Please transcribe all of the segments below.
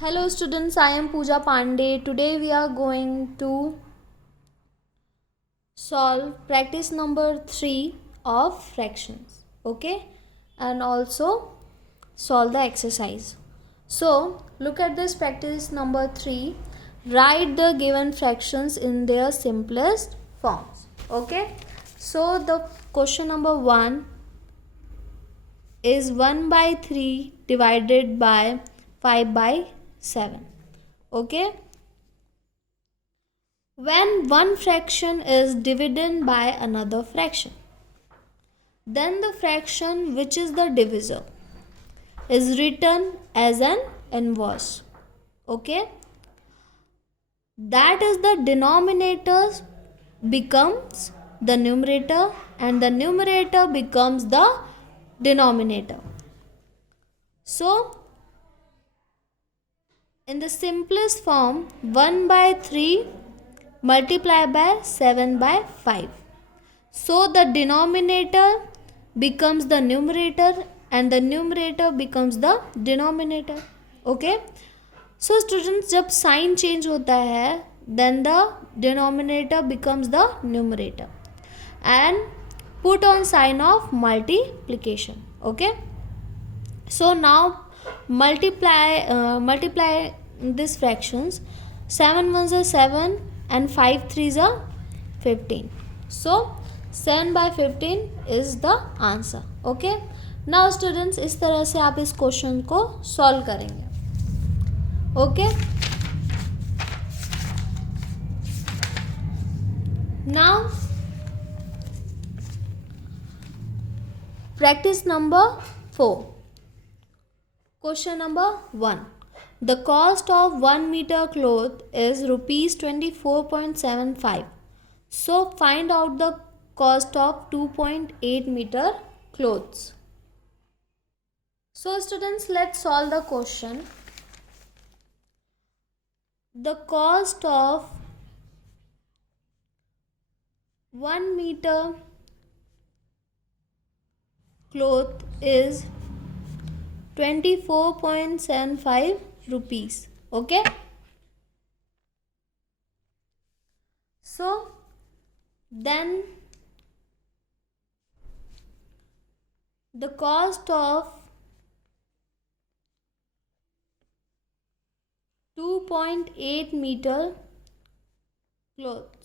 Hello students, I am Pooja Pandey. Today we are going to solve practice number 3 of fractions. Okay, and also solve the exercise. So look at this practice number 3. Write the given fractions in their simplest forms. Okay, so the question number 1 is 1 by 3 divided by 5 by 7. Okay, when one fraction is divided by another fraction, then the fraction which is the divisor is written as an inverse. Okay, that is the denominator becomes the numerator and the numerator becomes the denominator. So in the simplest form, 1 by 3 multiplied by 7 by 5. So the denominator becomes the numerator and the numerator becomes the denominator. Okay. So students, जब sign change होता है, then the denominator becomes the numerator and put on sign of multiplication. Okay. So now multiply these fractions. 7 ones are 7 and 5 threes are 15. So 7 by 15 is the answer. Okay. Now students, इस तरह से आप इस question को solve करेंगे. Okay. Now practice number 4. Question number 1. The cost of 1 meter cloth is rupees 24.75. So find out the cost of 2.8 meter clothes. So students, let's solve the question. The cost of 1 meter cloth is 24.75 rupees. Okay. So then the cost of 2.8 meter cloth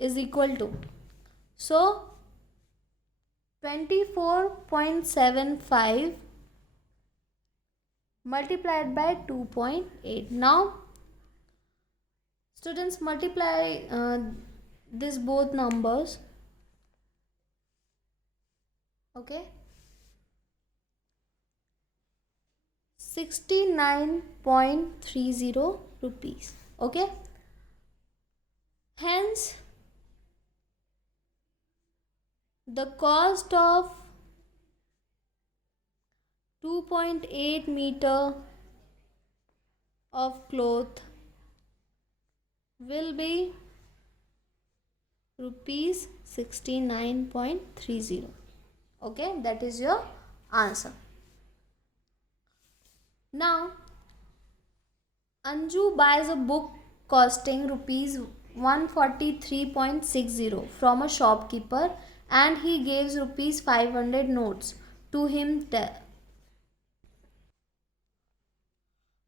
is equal to, so 24.75 multiplied by 2.8. Now students, multiply this both numbers. Okay, 69.30 rupees. Okay, hence the cost of 2.8 meter of cloth will be rupees 69.30. Okay, that is your answer. Now Anju buys a book costing rupees 143.60 from a shopkeeper and he gives rupees 500 notes to him.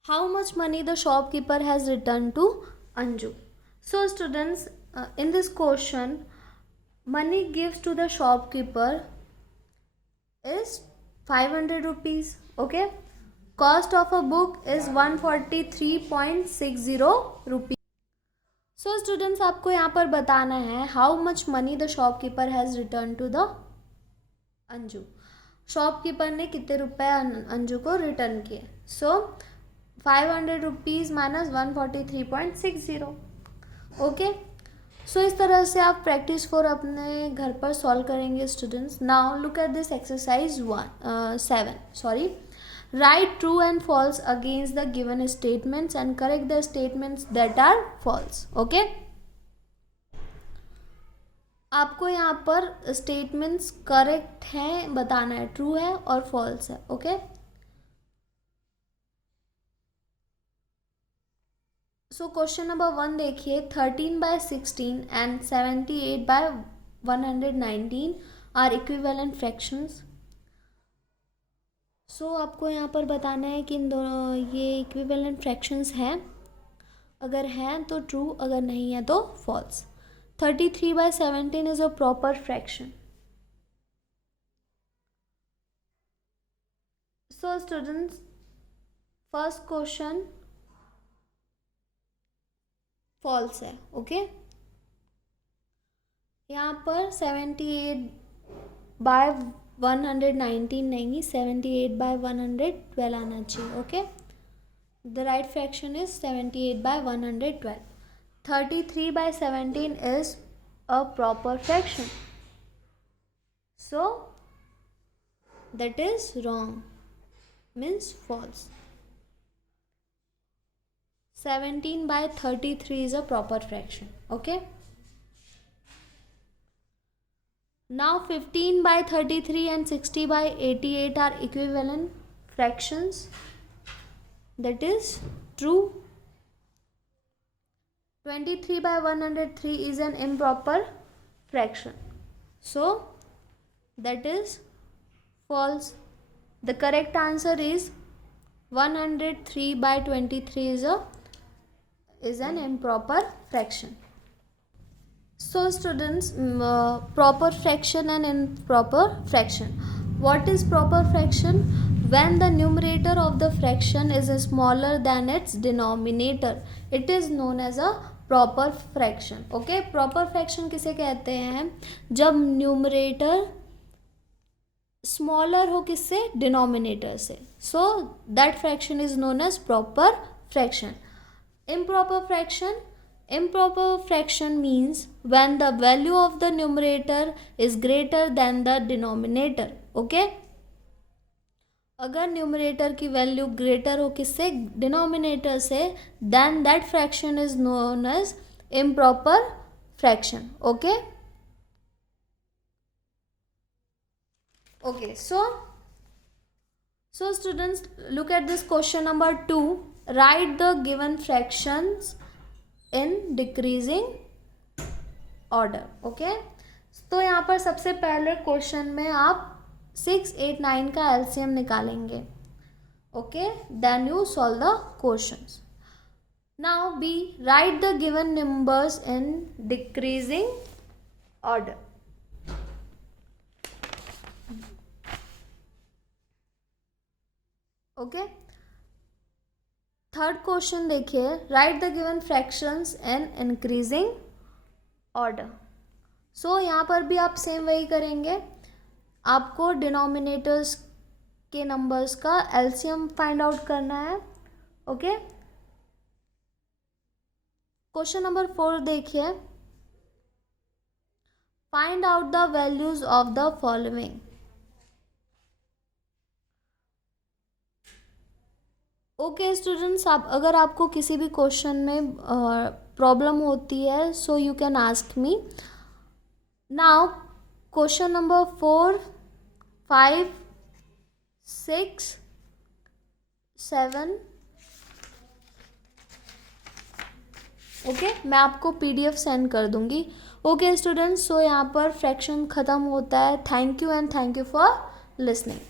How much money the shopkeeper has returned to Anju? So students, in this question, money gives to the shopkeeper is 500 rupees. Okay, cost of a book is 143.60 rupees. So students, आपको यहाँ पर बताना है how much money the shopkeeper has returned to the Anju. Shopkeeper ने कितने रुपए अंजू को return किए. सो 500 रुपीज़ माइनस 143.60. ओके, सो इस तरह से आप प्रैक्टिस 4 अपने घर पर सॉल्व करेंगे students. Now look at this exercise 7. Write true and false against the given statements and correct the statements that are false. Okay. आपको यहाँ पर स्टेटमेंट्स करेक्ट हैं बताना है, ट्रू है और फॉल्स है. ओके, सो क्वेश्चन नंबर 1 देखिए, 13/16 एंड 78/119 आर इक्विवेलेंट फ्रैक्शंस। सो आपको यहाँ पर बताना है कि इन दोनों ये इक्विवेलेंट फ्रैक्शंस हैं, अगर हैं तो ट्रू, अगर नहीं है तो false. 33/17 is a proper fraction. So students, first question false है, ओके। यहाँ पर 78/119 नहीं, 78/112 आना चाहिए, okay. The right fraction is 78/112। 33/17 is a proper fraction, so that is wrong, means false. 17/33 is a proper fraction, okay. Now 15/33 and 60/88 are equivalent fractions, that is true. 23/103 is an improper fraction, so that is false. The correct answer is 103/23 is an improper fraction. So students, proper fraction and improper fraction. What is proper fraction? When the numerator of the fraction is smaller than its denominator, it is known as a proper fraction. Okay, proper fraction किसे कहते हैं? जब numerator smaller हो किससे? Denominator से, so that fraction is known as proper fraction. Improper fraction means when the value of the numerator is greater than the denominator, okay. अगर numerator की value greater हो किससे? डिनोमिनेटर से, then that fraction is known as improper fraction, okay. Okay, so students, look at this question number 2. Write the given fractions in decreasing order, okay. तो यहाँ पर सबसे पहले क्वेश्चन में आप 6, 8, 9 का एलसीएम निकालेंगे, okay. Then you solve the questions. Now B, write the given numbers in decreasing order. Okay, third question देखिए, right the given fractions in increasing order. So यहाँ पर भी आप सेम वही करेंगे, आपको डिनोमिनेटर्स के नंबर्स का एलसीएम फाइंड आउट करना है, ओके. क्वेश्चन नंबर 4 देखिए, find out the values of the following. Okay students, आप अगर आपको किसी भी क्वेश्चन में प्रॉब्लम होती है, so you can ask me. Now question number 4, 5, 6, 7, okay, मैं आपको PDF सेंड कर दूंगी. ओके स्टूडेंट्स, सो यहाँ पर फ्रैक्शन ख़त्म होता है. Thank you and thank you for listening.